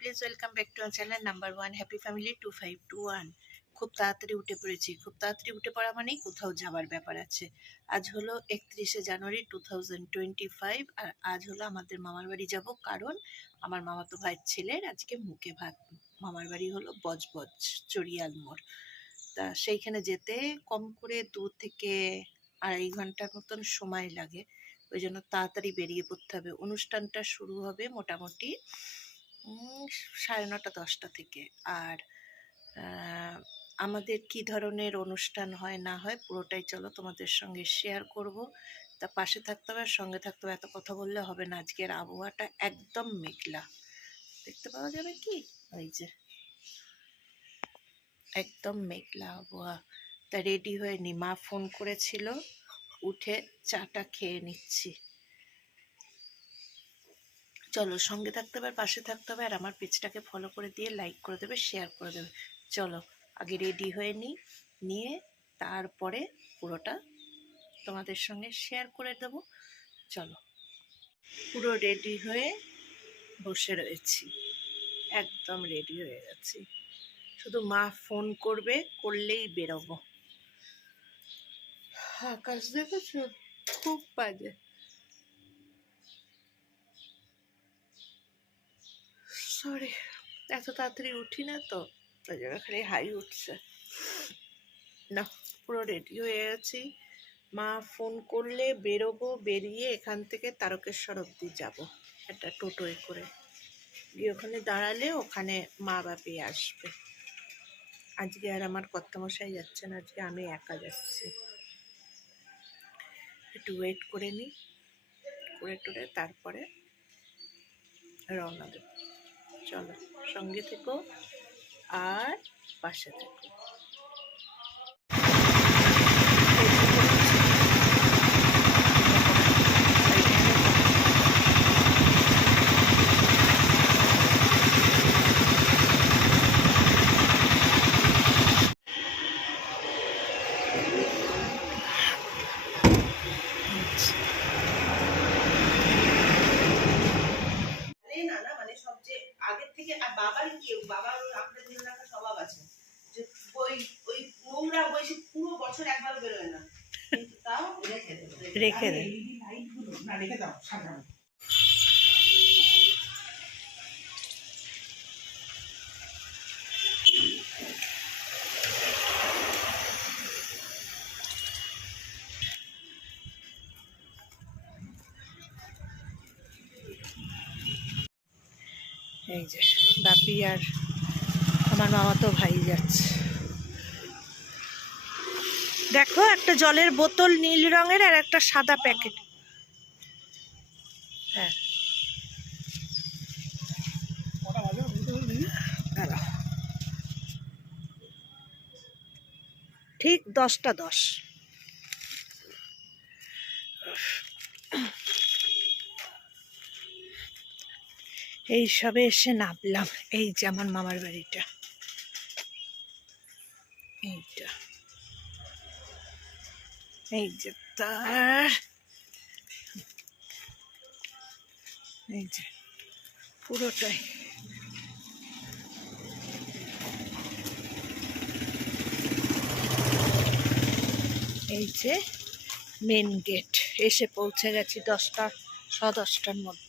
Please welcome back to our channel number 1 happy family 2521। খুব তাড়াতাড়ি উঠে পড়েছি। খুব তাড়াতাড়ি উঠে পড়া মানেই কোথাও যাওয়ার ব্যাপার আছে। আজ হলো 31শে জানুয়ারি 2025 আর আজ হলো আমাদের মামার বাড়ি যাব, কারণ আমার মামাতো ভাইয়ের ছেলের আজকে মুখে ভাত। মামার বাড়ি হলো বজবজ চড়িয়াল মোড়। তা সেইখানে যেতে কম করে 2 থেকে 2.5 ঘন্টার মতন সময় লাগে। ওই জন্য তাড়াতাড়ি বেরিয়ে পড়তে হবে। অনুষ্ঠানটা শুরু হবে মোটামুটি 9:30 10টা থেকে। আর আমাদের কি ধরনের অনুষ্ঠান হয় না হয় পুরোটাই চলো তোমাদের সঙ্গে শেয়ার করব। তা পাশে থাকতে হবে আর সঙ্গে থাকতে হবে, এত কথা বললে হবে না। আজকের আবহাওয়াটা একদম মেঘলা, দেখতে পাওয়া যাবে কি? ওই যে একদম মেঘলা আবহাওয়া। তা রেডি হয়ে নি, মা ফোন করেছিল, উঠে চাটা খেয়ে নিচ্ছি। চলো সঙ্গে থাকতে হবে আর পাশে থাকতে হবে, আর আমার পেজটাকে ফলো করে দিয়ে লাইক করে দেবে, শেয়ার করে দেবে। চলো আগে রেডি হয়ে নিয়ে তারপরে পুরোটা তোমাদের সঙ্গে শেয়ার করে দেব। চলো, পুরো রেডি হয়ে বসে রয়েছি, একদম রেডি হয়ে গেছি। শুধু মা ফোন করবে, করলেই বেরোবো। আকাশ দেখেছো? খুব বাজে। সরি, এত তাড়াতাড়ি উঠি না তো, ওই জন্য খালি হাই উঠছে না। পুরো রেডি হয়ে গেছি। মা ফোন করলে বেরোবো, বেরিয়ে এখান থেকে তারকেশ্বর অব্দি যাব একটা টোটোয় করে, গিয়ে ওখানে দাঁড়ালে ওখানে মা বাপি আসবে। আজকে আর আমার কর্তামশাই যাচ্ছে না, আজকে আমি একা যাচ্ছি। একটু ওয়েট করে নিই, করে টোরে তারপরে রওনা দেব। চলো সঙ্গে থেকো আর পাশে থেকো। আগের থেকে আর বাবার কি, বাবার আপনাদের জন্য একটা স্বভাব আছে যে ওই ওই নোংরা বয়সে পুরো বছর একবার বেরোয় না, কিন্তু তাও রেখে দেয়। না রেখে দাও, সাজানো। এই যে বাপি আর আমার মামাতো ভাই যাচ্ছে। দেখো একটা জলের বোতল নীল রঙের আর একটা সাদা প্যাকেট। হ্যাঁ ঠিক 10টা 10। এই সবে এসে নামলাম। এই যে আমার মামার বাড়িটা, এইটা, এই যে তার, এই যে পুরোটাই। এই যে মেন গেট, এসে পৌঁছে গেছি 10টা 10:15-র মধ্যে।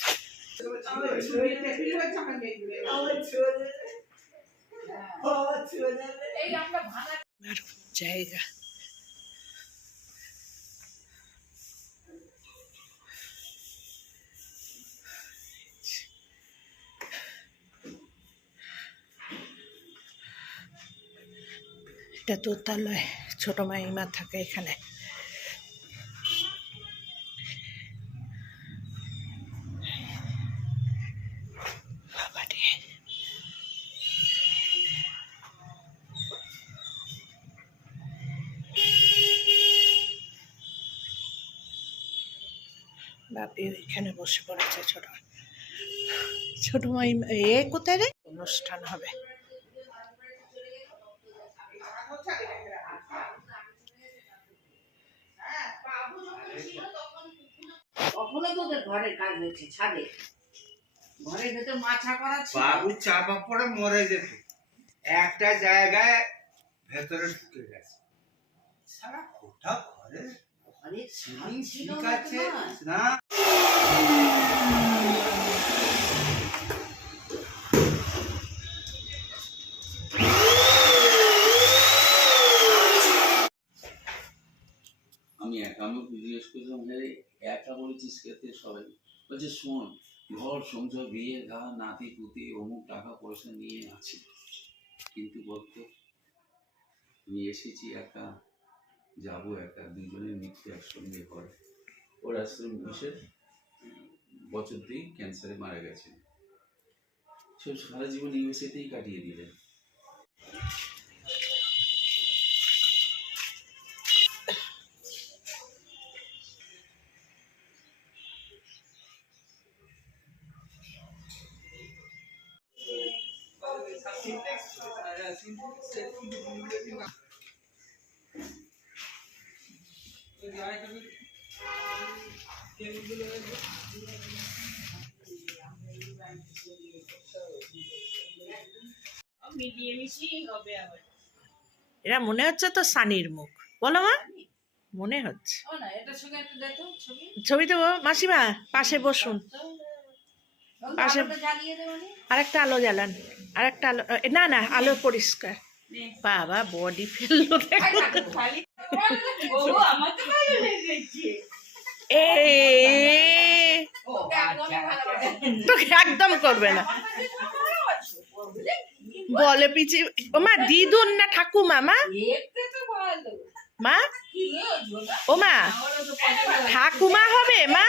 জায়গা এটা দোতলায়, ছোট মাইমা থাকে এখানে। বাপি ওইখানে বসে পড়েছে, ছোট মাইমা। এ কোথায় রে? অনুষ্ঠান হবে। তখনও তোদের ঘরের কাজ হয়েছে ছাদে। বাবু চাপা পড়ে মরে যেত, একটা জায়গায় ভেতরে ঢুকে গেছে। সারা কোঠা ঘরে ঠিক আছে না। আমি জিজ্ঞেস করলাম, হ্যাঁ একা বলেছিস খেতে? সবাই বলছে শোন, ঘর সংসার বিয়ে ঘা নাতি পুতি অমুক টাকা পয়সা নিয়ে আছি, কিন্তু বলতো আমি এসেছি একা, যাবো একা, দুজনের মৃত্যু একসঙ্গে হয়। ওর আসলে মিশের বছর 2 ক্যান্সারে মারা গেছে। সে সারা জীবন ইউএসএতেই কাটিয়ে দিলেন। এরা মনে হচ্ছে তো সানির মুখ, বলো মা? মনে হচ্ছে। ছবি দেবো মাসিমা, পাশে বসুন, পাশে আরেকটা আলো জ্বালান, আরেকটা আলো, না না আলো পরিষ্কার। বাবা বডি ফেললো তোকে একদম করবে না, বলে পিছে। ও মা দিদুন না ঠাকুমা? মা মা ও মা ঠাকুমা হবে মা?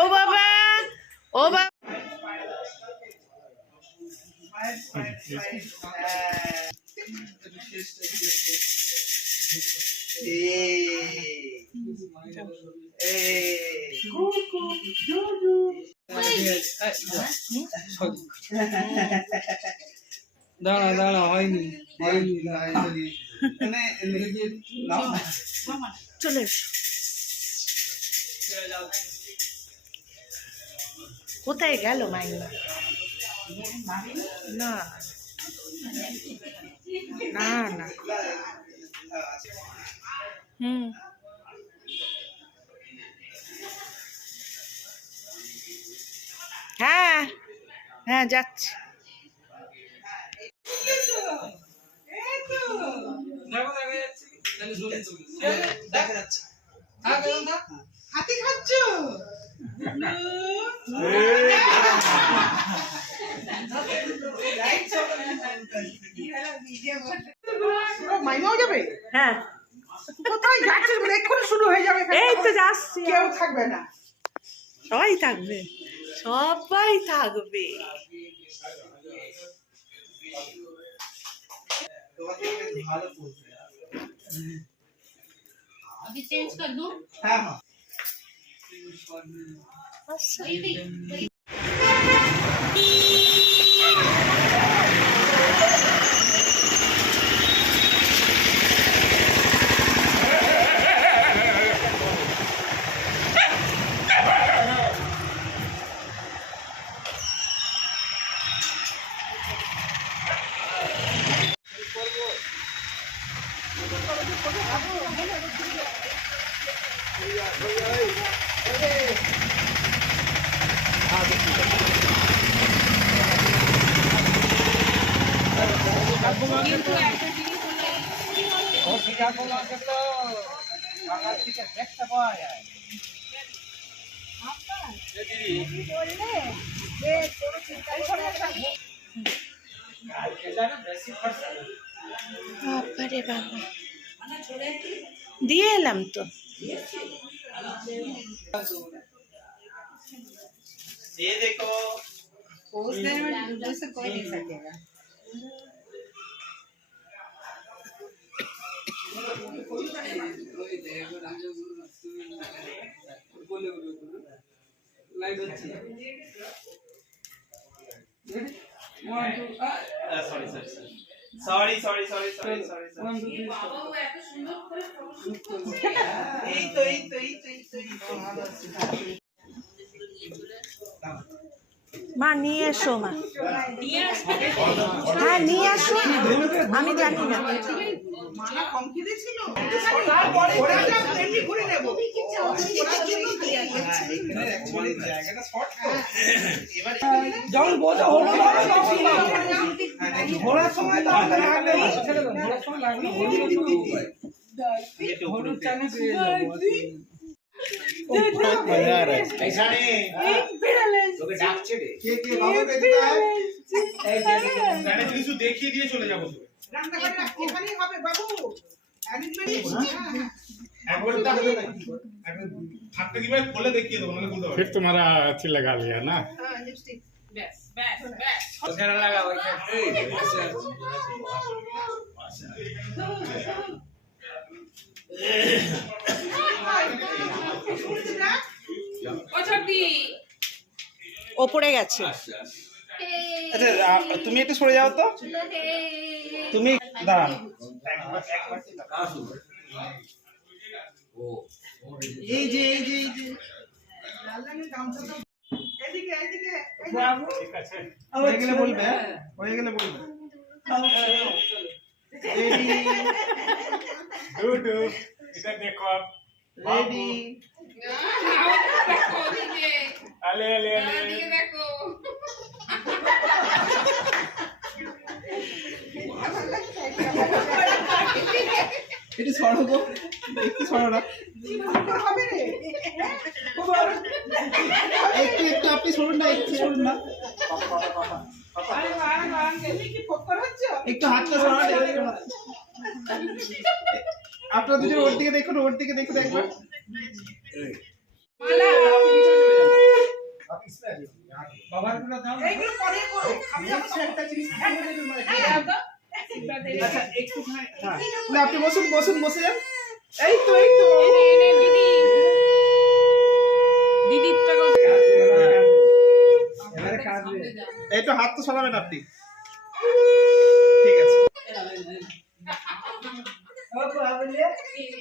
ও বাবা ও বাবা দাঁড়া দাঁড়া, হয়নি চলে এসো। কোথায় গেল মাইনা? না না না, হ্যাঁ হ্যাঁ যাচ্ছি। দেখা যাচ্ছে হাতি খাচ্ছ মাইনাও যাবে? হ্যাঁ কোথায় যাচ্ছে? এক্ষুনি শুরু হয়ে যাবে। এই তো যাচ্ছি, কেউ থাকবে না, সবাই থাকবে, সবাই থাকবে। अभी चेंज कर दूं? হ্যাঁ হ্যাঁ। দেখতে পাওয়া যায়। বাবারে বাবা, দিয়ে এলাম তো। ये देखो उस दिन में से कोई नहीं सकेगा। লাইট হচ্ছে। सॉरी सॉरी সরি এই তো মা নিয়ে এসো মা হ্যাঁ নিয়ে আসো আমি জানি না মানা কম খিদে ছিল তারপরে ওরা যা এমনি ঘুরে নেব জায়গাটা শর্ট তো যখন বোঝা হলো ঘোরার সময় তো আমাদের লাগবে ঘোরার সময় লাগবে হলুদ চানে পেয়ে যাবো মজা आ रहा है ऐसा नहीं তোকে ডাকছে রে কে বাবা দিতে হয় তাহলে কিছু দেখিয়ে দিয়ে চলে যাবো রান্না করে এখানেই হবে বাবু একবার থাকতে দিবে खोले देखिए दो नाले बोलते फिर तुम्हारा अच्छी लगा लिया ना লিপস্টিক ওখানে লাগা ওইখানে ওপরে গেছে আচ্ছা তুমি একটু সরে যাও তো তুমি দাঁড়ান এই যে এদিকে এদিকে হয়ে গেলে বলবে হয়ে গেলে বলবে टूटू इधर देखो आप রেডি अले अले अले একটু সরো গো একটু সরো না হবে রে একটু একটু আপনি সরুন না একটু সরুন না আরে মান এমনি কি ফক্কর হচ্ছে একটু হাতটা সরান আপনারা দুজন ওর দিকে দেখুন একবার বাবার কোন দাও এইগুলো পরে করো আমি যখন একটা জিনিস আচ্ছা আচ্ছা একটু হ্যাঁ না আপনি বসে যান এই তো এবারে কাটবে একটু হাত তো সরাবেন আপনি ঠিক আছে ও বাবলে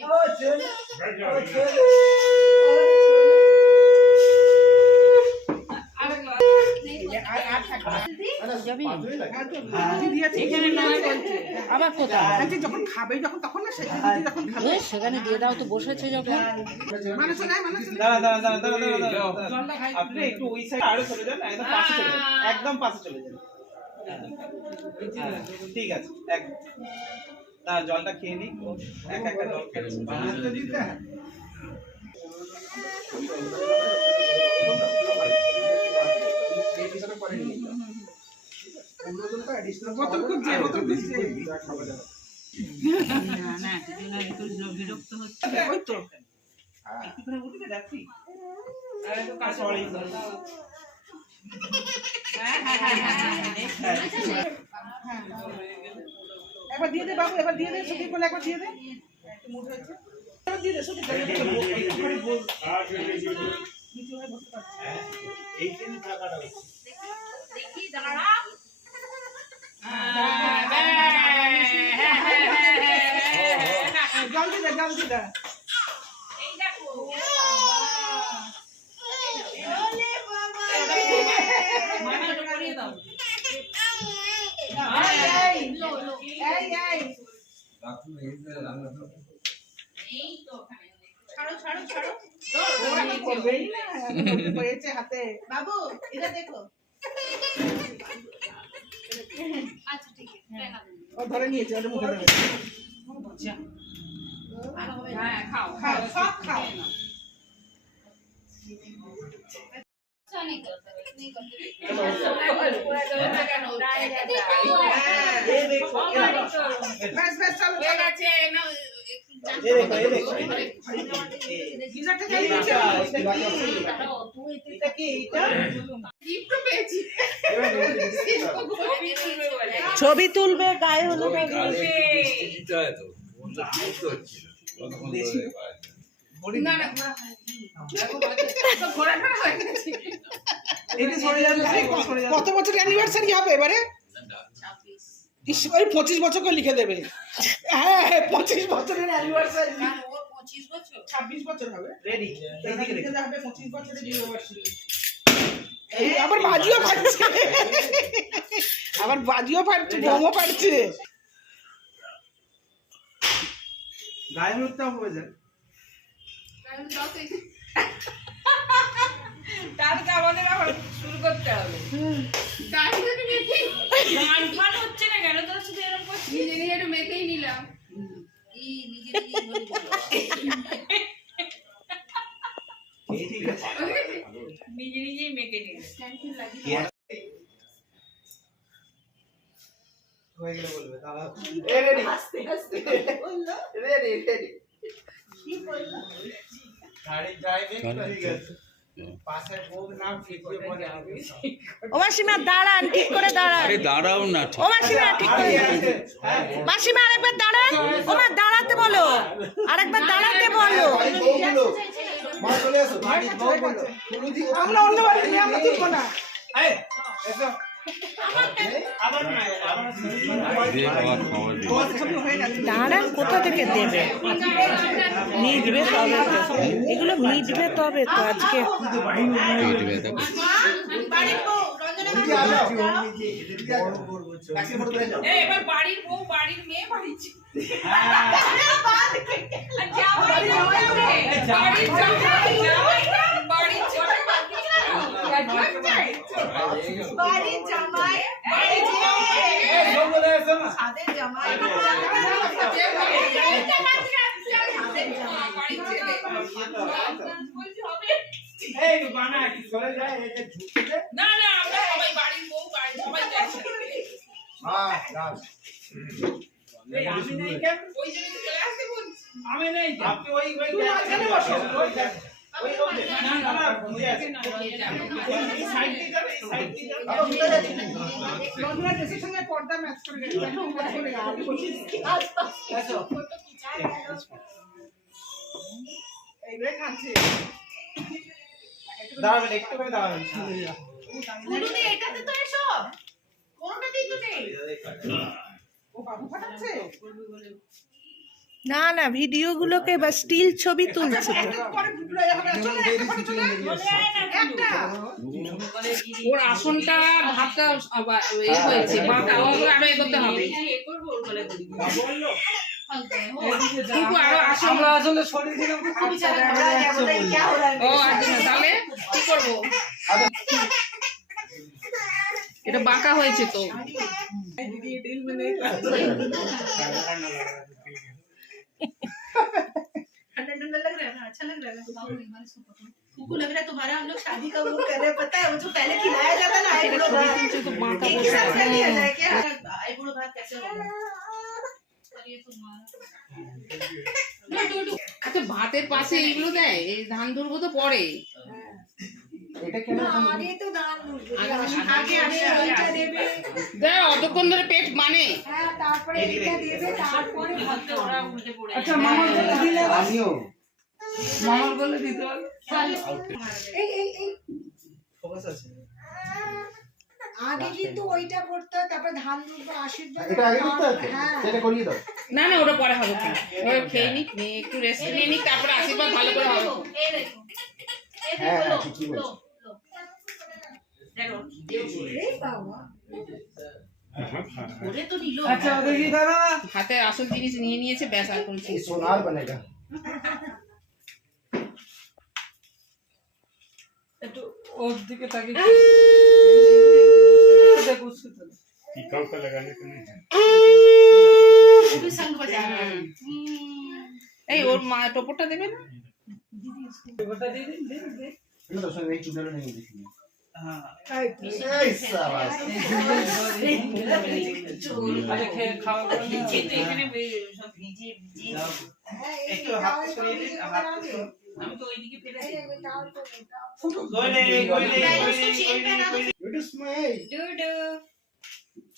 ও চল আবার কোথায় যখন খাবে যখন তখন না সেখানে যখন খাবে সেখানে দিয়ে দাও তো বসেছে যখন মানুষ নাই মানুষ দাঁড়া আপনি একটু ওই সাইড আরো চলে যান একদম পাশে চলে যান ঠিক আছে না জলটা খেয়ে নি একটা জল খেয়ে বোতল খুব যে বোতল দিচ্ছে বিরক্ত হচ্ছে ওই তো সরি একবার দিয়ে দে বাবু এবার দিয়ে দে সুদীপ বলে একবার দিয়ে দে মুড হয়েছে এবার দিয়ে দে সুদীপ জলদি দা হাতে বাবু এটা দেখো ও ধরে নিয়েছে ওটা মুখে দেবে খাও সব খাও ব্যাস ব্যাস চলো গিজারটা চালিয়ে এটা কি এটা ছবি তুলবে গায়ে হলুদ কত বছর অ্যানিভার্সারি হবে এবারে ইস, ওই 25 বছর করে লিখে দেবে। হ্যাঁ হ্যাঁ, 25 বছরের অ্যানিভার্সারি। 26 বছর হবে। রেডি লিখে দেওয়া হবে 25 বছরের অ্যানিভার্সারি। এই আবার বাজিও ফাটছে, আবার বাজিও ফাটছে, বোমও ফাটছে। গায়ে হলুদটা হয়ে যায়। তাহলে আমাদের আবার শুরু করতে হবে। গান ফান হচ্ছে না কেন? তোর শুধু এরকম করছিস। নিজে নিজে একটু মেখেই নিলাম। ঠিক আছে। নিজে নিজেই মেখে নিল। হয়ে গেলে বলবে দাদা। এই রেডি। আস্তে আস্তে রেডি রেডি। গাড়ি ড্রাইভিং ঠিক আছে। পাশে বউ নাম ফিরিয়ে পড়ে হবে। ও মাসিমা দাঁড়ান, ঠিক করে দাঁড়ান। আরে দাঁড়াও না, ও মাসিমা ঠিক করে দাঁড়ান। মাসিমা আরেকবার দাঁড়ান। ও মা দাঁড়াতে বলো, আরেকবার দাঁড়াতে বলো। মা চলে আসো। আমরা অন্য বাড়ি নিয়ে আমরা তুলবো না। এই এসো। আবার না আবার দাঁড়ান, কোথা থেকে দেবে? মিটবে তবে তো, এগুলো মিটবে তবে তো আজকে। এবার বাড়ির বউ বাড়ির মেয়ে বাড়ির এই বানা কি চলে যায় এই যে ঝুঁকে না না আমরা সবাই বাড়ির বউ বাড়ির সবাই যাচ্ছে। এই আমি নেই কেন? ওই জন্য তো চলে আসতে বলছি। আমি নেই আপনি ওই এখানে বসো ওই না না না এই সাইড দিয়ে যাবে এই সাইড দিয়ে যাবে বন্ধুরা ড্রেসের সঙ্গে পর্দা ম্যাচ করে গেছে। এসো এইবারে খাচ্ছে। দাঁড়াবেন একটু করে দাঁড়াবেন পুরুনি এটাতে তো এসো কোনটাতেই তো নেই। ও বাবু ফাটাচ্ছে। না না, ভিডিওগুলোকে বা স্টিল ছবি তুলছে তো। পরে ভিডিও হবে, চলে একটা চলে একটা। ওর আসনটা ভাতটা হয়েছে, বাঁকা আরো এগোতে হবে। বললো কিন্তু আরো আসন। আমরা আসলে শরীর দিলাম ও আচ্ছা, তাহলে কি করবো? এটা বাঁকা হয়েছে তো। ठंडा ठंडा लग रहा है ना? अच्छा लग रहा है ना? तुमको लग रहा है तुम्हारा हम लोग शादी का वो कर रहे हैं, पता है वो जो पहले खिलाया जाता ना आईब्रो भात, एक ही साथ कर लिया जाए क्या? आईब्रो भात कैसे होगा? আচ্ছা, ভাতের পাশে এইগুলো দেয়, এই ধান দুর্গ তো পরে। এটা কেন आगे तो दाल आगे आगे ওইটা দেবে, দেয় অতক্ষণ ধরে পেট মানে। হ্যাঁ তারপরে এটা দেবে, তারপরে ভাতটা ওরা উল্টে পড়ে। আচ্ছা মামার বলে দিলে আমিও মামার বলে দিতে হবে। এই এই এই ফোকাস আছে আগে কিন্তু ওইটা করতে হয়, তারপর ধান দুর্গ আশীর্বাদ। এটা আগে করতে হবে, হ্যাঁ সেটা করিয়ে দাও। না না, ওটা পরে হবে। ওরা খেয়ে নিক, নিয়ে একটু রেস্ট নিয়ে নিক, তারপরে আশীর্বাদ ভালো করে হবে। এই দেখো হ্যাঁ হ্যাঁ, ঠিকই বলছো। এই বাবা ওরে তো নিল। আচ্ছা দেখি দাদা হাতে আসল জিনিস নিয়ে নিয়েছে, ব্যাস আর কোনো ये চিজ। सोनार बनेगा। একটু ওর দিকে তাকিয়ে দেখো টিকাও তো লাগালে তো নেই। वो भी संग बजा रहा है। এই ওর মা টোপরটা দেবে না? ওটা দিয়ে দিন দিন দিন। ये तो उसमें एक चुड़ैल नहीं देखी। হ্যাঁ ए शाबाश। আরে খেয়ে খাওয়া করে নিও। এখানে সব ভিজে ভিজে একটু হাত সরিয়ে দিন হাত আমি তো ওইদিকে ফেলে দিই। গোলে গোলে It is my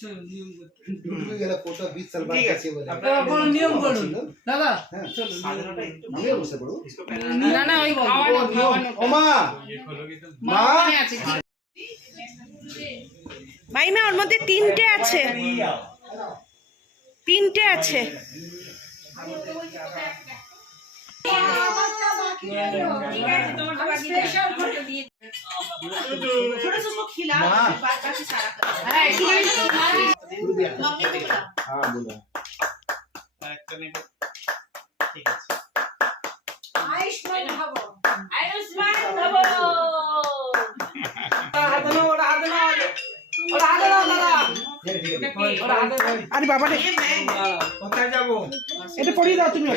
চল নিয়ম করতে। डूब गया फोटो 20 साल बाद ठीक है। कैसे बोले। আপনারা নিয়ম করুন দাদা। हाँ, চলো সাধারণত একটু हमें बसे पड़ो। না না, ওই খাওয়ানো খাওয়ানো। ओ माँ মা माँ ওখানে আছে। মাইমা ওর মধ্যে 3টে আছে। নিয়ে যাও তিনটে আছে। थोड़ा सा उसको खिला बाकी सारा कर मम्मी को बुला हाँ बोलो ঠিক আছে आयुष्मान भव আরে বাবা রে, কোথায় যাবো এটা পড়িয়ে দাও তুমি।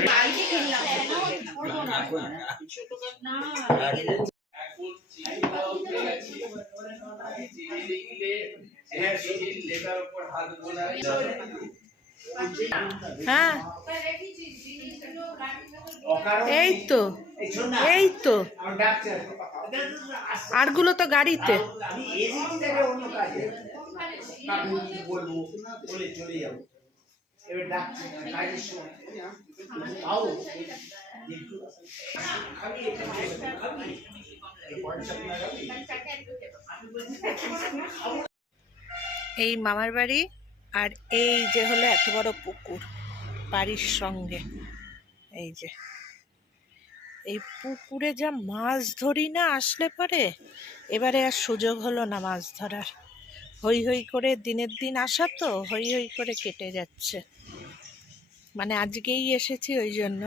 হ্যাঁ অকারণ এই তো এই শোন না এই তো আমার ডাকছে আরগুলো তো গাড়িতে। আমি এসেছি দেখে অন্য কাজে কাকু কি বলবো বলে চলে যাবো এবার ডাকছে কাজের সময় আও একটু খাবি এটা খাবি এই পয়সা না খাবি এই মামার বাড়ি, আর এই যে হলো এত বড় পুকুর বাড়ির সঙ্গে। এই যে এই পুকুরে যা মাছ ধরি না আসলে পরে, এবারে আর সুযোগ হলো না মাছ ধরার। হই হই করে দিনের দিন আসা তো হই হই করে কেটে যাচ্ছে। মানে আজকেই এসেছি ওই জন্য,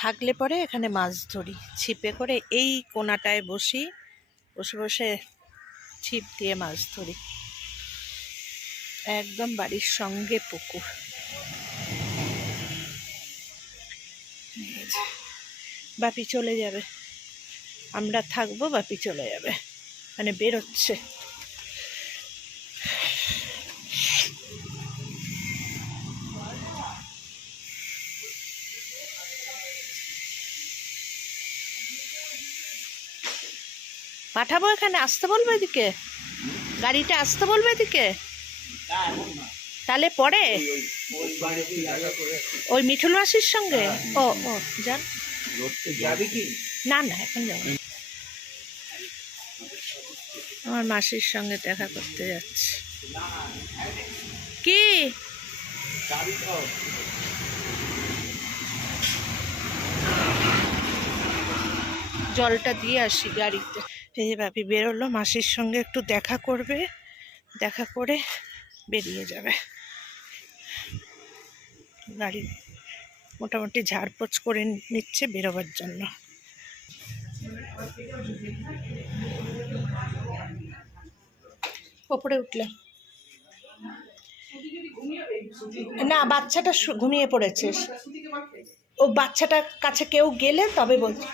থাকলে পরে এখানে মাছ ধরি ছিপে করে। এই কোনাটায় বসে বসে ছিপ দিয়ে মাছ ধরি। একদম বাড়ির সঙ্গে পুকুর। বাপি চলে যাবে, আমরা থাকবো, বাপি চলে যাবে, মানে বেরোচ্ছে। পাঠাবো এখানে, আসতে বলবো এদিকে, গাড়িটা আসতে বলবো এদিকে, তাহলে পরে ওই মিঠুন মাসির সঙ্গে। ও ও যান, যাবি কি না না এখন যাবো না। আমার মাসির সঙ্গে দেখা করতে যাচ্ছে। কি জলটা দিয়ে আসি গাড়িতে। এই যে ভাবি বেরোলো, মাসির সঙ্গে একটু দেখা করবে, দেখা করে বেরিয়ে যাবে। গাড়ি মোটামুটি ঝাড়পোছ করে নিচ্ছে বেরোবার জন্য। ওপরে উঠলাম না, বাচ্চাটা ঘুমিয়ে পড়েছে। ও বাচ্চাটার কাছে কেউ গেলে তবে বলছি,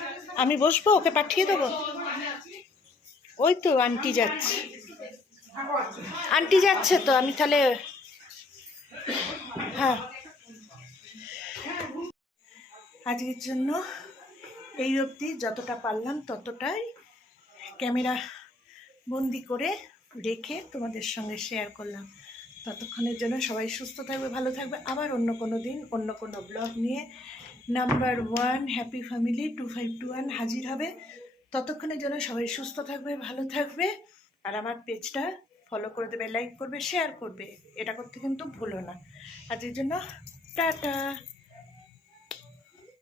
আমি বসবো, ওকে পাঠিয়ে দেবো। ওই তো আন্টি যাচ্ছে, আন্টি যাচ্ছে তো, আমি তাহলে হ্যাঁ। আজকের জন্য এই অবধি যতটা পারলাম ততটাই ক্যামেরা বন্দি করে রেখে তোমাদের সঙ্গে শেয়ার করলাম। ততক্ষণের জন্য সবাই সুস্থ থাকবে, ভালো থাকবে। আবার অন্য কোনো দিন অন্য কোনো ব্লগ নিয়ে নাম্বার 1 হ্যাপি ফ্যামিলি 2521 হাজির হবে। ততক্ষণের জন্য সবাই সুস্থ থাকবে, ভালো থাকবে। আর আমার পেজটা ফলো করে দেবে, লাইক করবে, শেয়ার করবে, এটা করতে কিন্তু ভুলো না। আজকের জন্য টাটা।